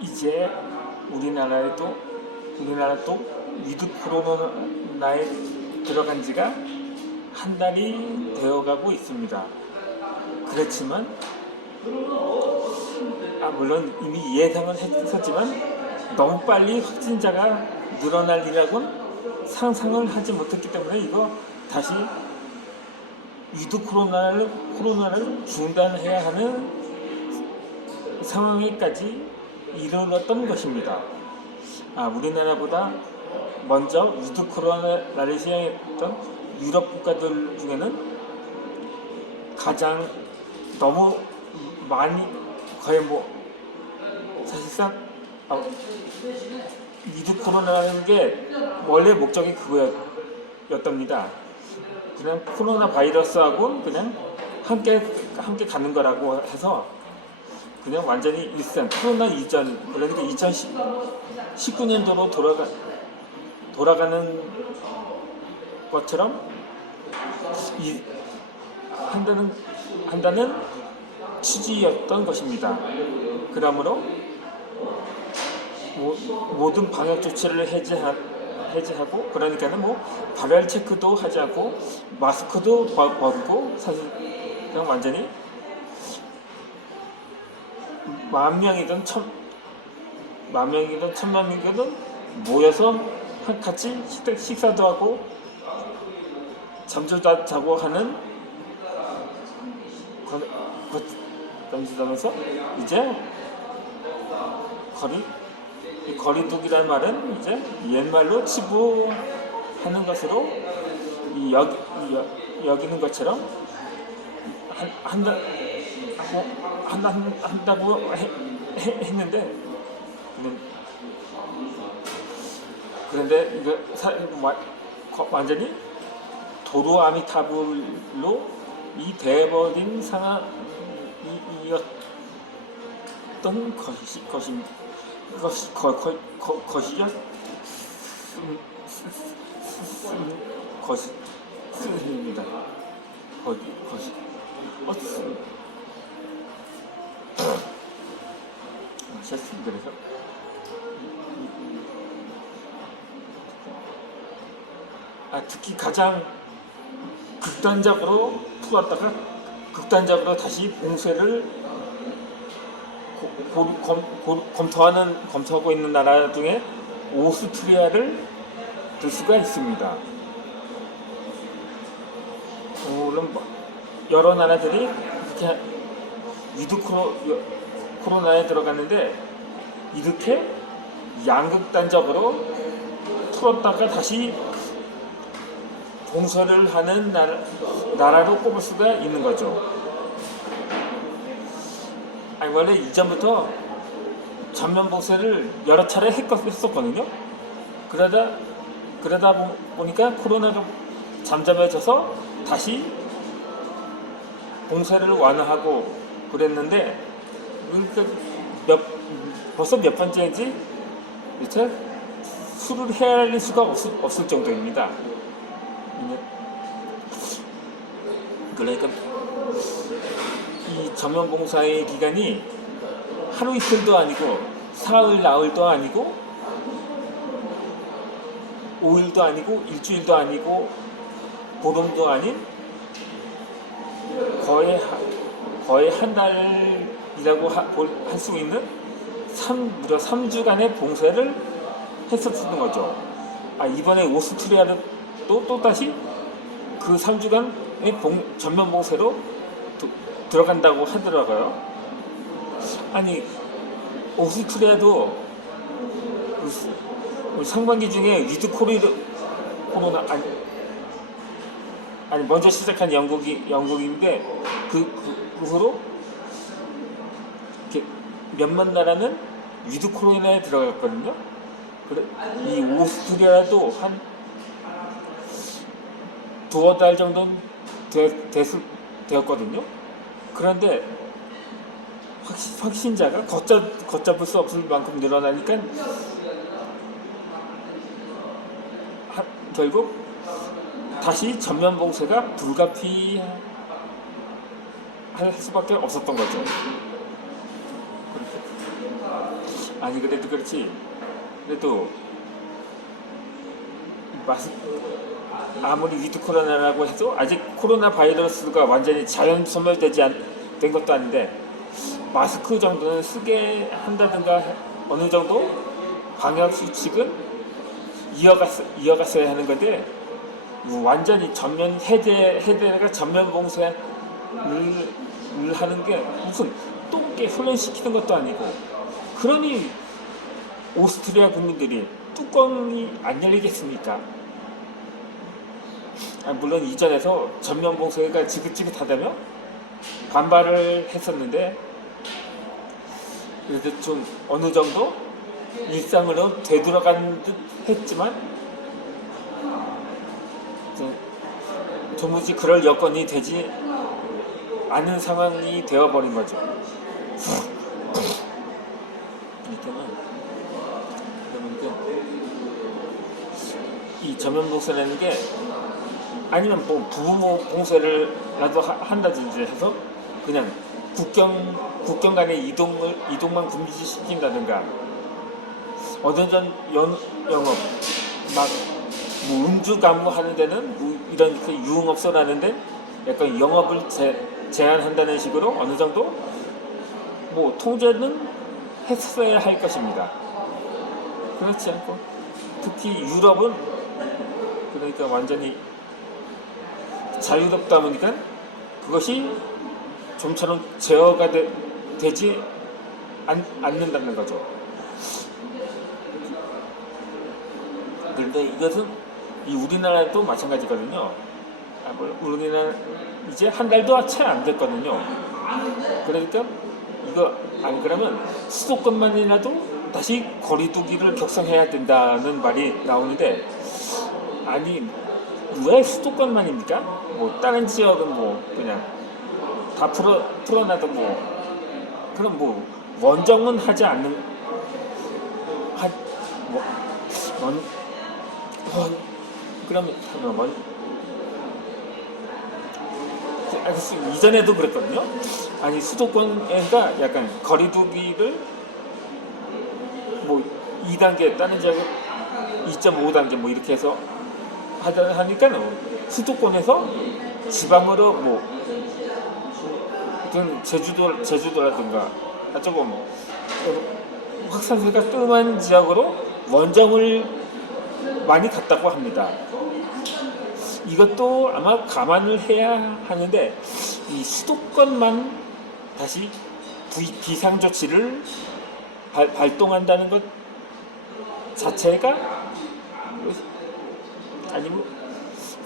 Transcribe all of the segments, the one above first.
이제 우리나라도 위드 코로나에 들어간 지가 한 달이 되어가고 있습니다. 그렇지만 물론 이미 예상은 했었지만 너무 빨리 확진자가 늘어날이라고는 상상을 하지 못했기 때문에 이거 다시 위드 코로나를 중단해야 하는 상황에까지 이르렀던 것입니다. 우리나라보다 먼저 위드 코로나를 시행했던 유럽 국가들 중에는 가장 너무 많이 거의 사실상 위드 코로나라는 게 원래 목적이 그거였답니다. 그냥 코로나 바이러스하고 그냥 함께 가는 거라고 해서 그냥 완전히 일상 코로나 이전, 그러니까 2019년도로 돌아가는 것처럼 한다는 취지였던 것입니다. 그러므로 모든 방역 조치를 해제하고, 그러니까는 발열 체크도 하지 않고 마스크도 벗고, 사실 그냥 완전히 10,000명이든 1,000명이든 모여서 같이 식사도 하고 잠도 자고 하는 점수면서 이제 거리두기란 말은 이제 옛말로 치부하는 것으로 여기는 것처럼 한다고 했는데, 그런데 이거 완전히 도루 아미타불로 돼버린 상황이었던 것입니다. 그래서 특히 가장 극단적으로 풀었다가 극단적으로 다시 봉쇄를 검토하고 있는 나라 중에 오스트리아를 들 수가 있습니다. 물론 여러 나라들이 이렇게 위드 코로나에 들어갔는데 이렇게 양극단적으로 풀었다가 다시 봉쇄를 하는 나라로 꼽을 수가 있는 거죠. 원래 이전부터 전면 봉쇄를 여러 차례 했었거든요. 그러다 보니까 코로나가 잠잠해져서 다시 봉쇄를 완화하고 그랬는데, 벌써 몇 번째인지 수를 헤아릴 수가 없을 정도입니다. 그러니까 이 전면 봉쇄의 기간이 하루 이틀도 아니고 사흘 나흘도 아니고 5일도 아니고 일주일도 아니고 보름도 아닌 거의 한 달이라고 할 수 있는 무려 3주간의 봉쇄를 했었던 거죠. 이번에 오스트리아를 또 다시 그 3주간의 전면 봉쇄로 들어간다고 하더라고요. 오스트리아도 상반기 중에 위드 코로나 먼저 시작한 영국인데 그 후로 몇몇 나라는 위드 코로나에 들어갔거든요. 이 오스트리아도 한 두어 달 정도는 되었거든요. 그런데 확진자가 걷잡을 수 없을 만큼 늘어나니까 결국 다시 전면 봉쇄가 불가피할 수밖에 없었던 거죠. 아니 그래도 그렇지. 그래도 마스 아무리 위드 코로나라고 해도 아직 코로나 바이러스가 완전히 자연 소멸되지 된 것도 아닌데 마스크 정도는 쓰게 한다든가 어느 정도 방역 수칙은 이어갔어야 하는 건데 뭐 완전히 전면 해제가 전면 봉쇄를 하는 게 무슨 똥개 훈련시키는 것도 아니고 그러니 오스트리아 국민들이 뚜껑이 안 열리겠습니까? 물론 이전에서 전면 봉쇄가 지긋지긋하다며 반발을 했었는데 그래도 좀 어느 정도 일상으로 되돌아간 듯 했지만 도무지 그럴 여건이 되지 않은 상황이 되어버린 거죠. 그러니까 이 전면 봉쇄라는 게 아니면 뭐 부부 봉쇄를라도 한다든지 해서 그냥 국경 간의 이동만 금지시킨다든가 어떤 영업 막 뭐 음주 가무 하는 데는 뭐 이런 그 유흥업소라는데 약간 영업을 제한한다는 식으로 어느 정도 뭐 통제는 했어야 할 것입니다. 그렇지 않고 특히 유럽은 그러니까 완전히 자유롭다 보니까 그것이 좀처럼 제어가 되지 않는다는 거죠. 그런데 이것은 이 우리나라도 마찬가지거든요. 우리나라 이제 한 달도 채 안 됐거든요. 그러니까 이거 안 그러면 수도권만이라도 다시 거리두기를 격상해야 된다는 말이 나오는데 아니 왜 수도권만입니까? 뭐 다른 지역은 뭐 그냥 다 풀어놔도 뭐 그럼 뭐 원정은 하지 않는 그러면 이전에도 그랬거든요. 아니 수도권에가 약간 거리두기를 뭐 2단계 다른 지역은 2.5단계 뭐 이렇게 해서 하니까 수도권에서 지방으로 뭐 제주도라든가 조금 확산세가 뜸한 지역으로 원정을 많이 갔다고 합니다. 이것도 아마 감안을 해야 하는데 이 수도권만 다시 비상조치를 발동한다는 것 자체가 아니면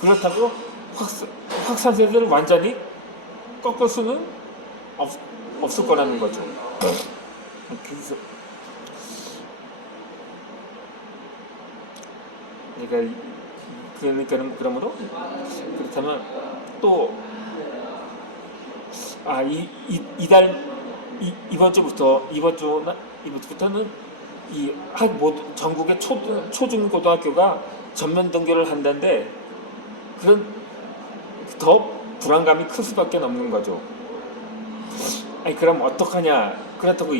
그렇다고 확산세를 완전히 꺾을 수는 없을 거라는 거죠. 그래서 그러므로 그렇다면 또 이번 주부터는 전국의 초중고등학교가 전면 등교를 한다는데 그런 더 불안감이 클 수밖에 없는 거죠. 아니 그럼 어떡하냐? 그렇다고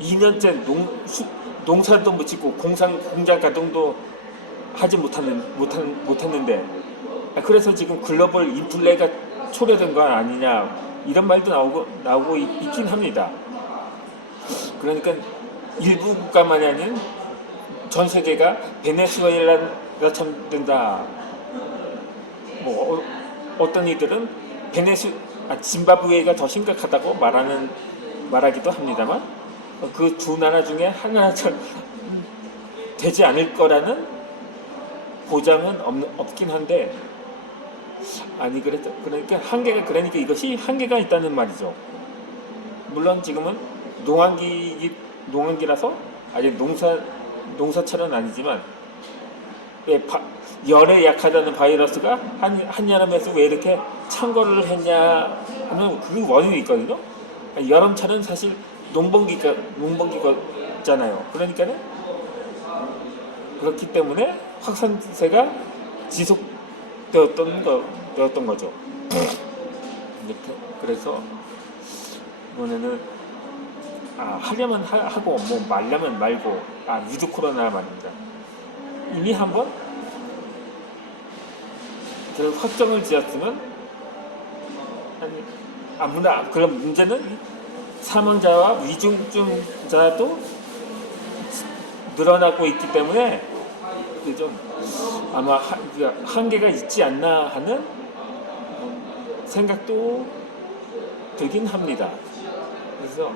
2년째 농사도 못 짓고 공장 가동도 하지 못했는데 그래서 지금 글로벌 인플레가 초래된 거 아니냐 이런 말도 나오고 있긴 합니다. 그러니까 일부 국가만이 아닌 전 세계가 베네수엘라처럼 된다. 뭐 어떤 이들은 짐바브웨가 더 심각하다고 말하기도 합니다만 그 두 나라 중에 하나처럼 되지 않을 거라는 보장은 없긴 한데 그러니까 이것이 한계가 있다는 말이죠. 물론 지금은 농한기라서 아직 농사철은 아니지만 열에 약하다는 바이러스가 한여름에서 왜 이렇게 창궐을 했냐 하면 그 원인이 있거든요. 여름철은 사실 농번기잖아요. 그러니까는 그렇기 때문에 확산세가 지속되었던 거죠. 이렇게 그래서 이번에는 하려면 하고 뭐 말려면 말고 위드 코로나 말입니다. 이미 한번 그 확정을 지었으면 아무나 그런 문제는 사망자와 위중증자도 늘어나고 있기 때문에 좀 아마 한계가 있지 않나 하는 생각도 들긴 합니다. 그래서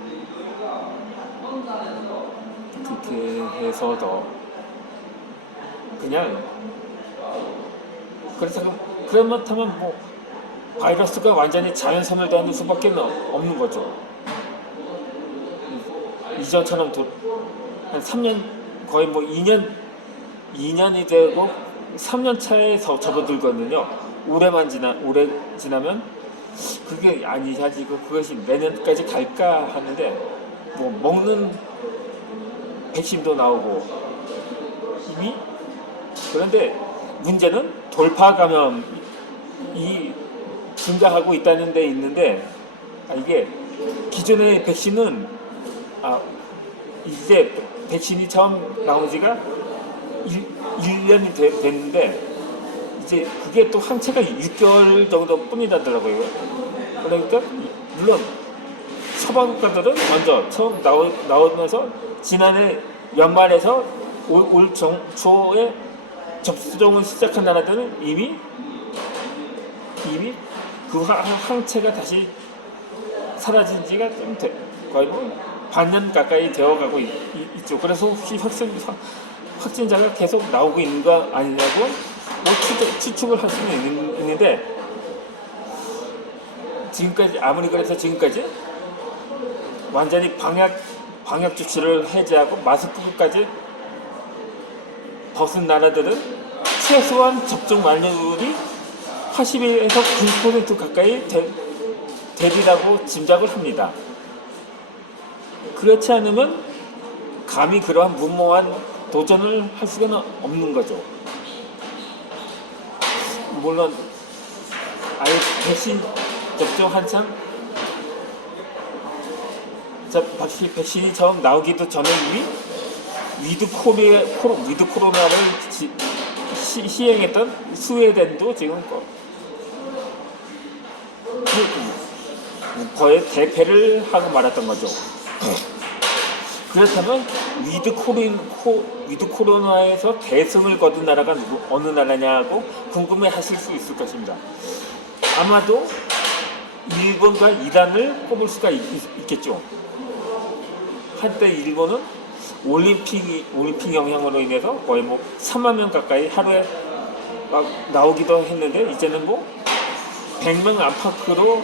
그렇게 해서 더 그냥 그래서 그렇다면 뭐 바이러스가 완전히 자연선을 다는 수밖에 없는 거죠. 이전처럼 한 3년 거의 뭐 2년이 되고 3년 차에 접어들거든요. 오래 지나면 그게 아니가지고 그것이 내년까지 갈까 하는데 뭐 먹는 백신도 나오고 이미 그런데 문제는 돌파 감염이 증가하고 있다는 데 있는데 이게 기존의 백신은 이제 백신이 처음 나온 지가 1년이 됐는데 이제 그게 또 항체가 6개월 정도 뿐이라더라고요. 그러니까 물론 처방과들은 먼저 처음 나오면서 지난해 연말에서 올 초에 접종을 시작한 나라들은 이미 그 항체가 다시 사라진 지가 좀 거의 뭐 반년 가까이 되어가고 있죠. 그래서 혹시 확진자가 계속 나오고 있는 거 아니냐고 뭐 추측을 할 수는 있는데 지금까지 아무리 그래서 지금까지 완전히 방역 조치를 해제하고 마스크까지 벗은 나라들은 최소한 접종 완료율이 80에서 90% 가까이 되리라고 짐작을 합니다. 그렇지 않으면 감히 그러한 무모한 도전을 할 수가 없는 거죠. 물론 아예 백신 접종 한창 백신이 처음 나오기도 전에 이미 위드 코로나를 시행했던 스웨덴도 지금 거의 대패를 하고 말았던 거죠. 그렇다면 위드 코로나에서 대승을 거둔 나라가 어느 나라냐고 궁금해하실 수 있을 것입니다. 아마도 일본과 이란을 꼽을 수가 있겠죠. 한때 일본은 올림픽 영향으로 인해서 거의 뭐 3만 명 가까이 하루에 막 나오기도 했는데 이제는 뭐 100명 안팎으로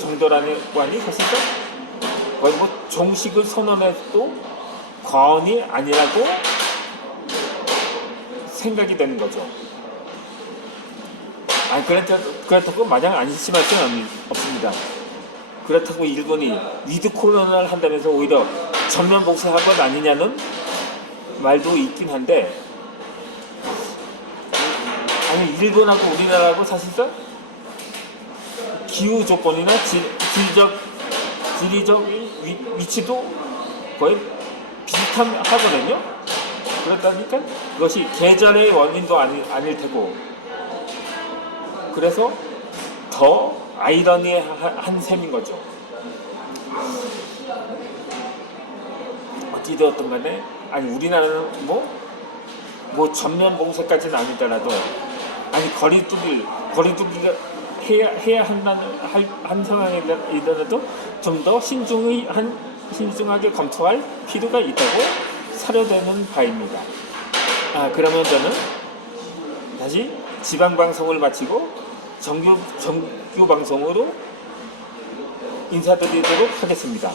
정도라고 하니 사실상 거의 뭐 종식을 선언해도 과언이 아니라고 생각이 되는 거죠. 그렇다고 마냥 안심할 수는 없습니다. 그렇다고 일본이 위드 코로나를 한다면서 오히려 전면 봉쇄한 것 아니냐는 말도 있긴 한데 일본하고 우리나라하고 사실상 기후 조건이나 지리적 위치도 거의 비슷하거든요. 그렇다니까 그것이 계절의 원인도 아닐 테고 그래서 더 아이러니한 셈인 거죠. 어찌되었든 간에 우리나라는 뭐 전면 봉쇄까지는 아니더라도 거리두기가 해야 한 상황이더라도 좀 더 신중하게 검토할 필요가 있다고 사료되는 바입니다. 그러면 저는 다시 지방 방송을 마치고 정규 방송으로 인사드리도록 하겠습니다.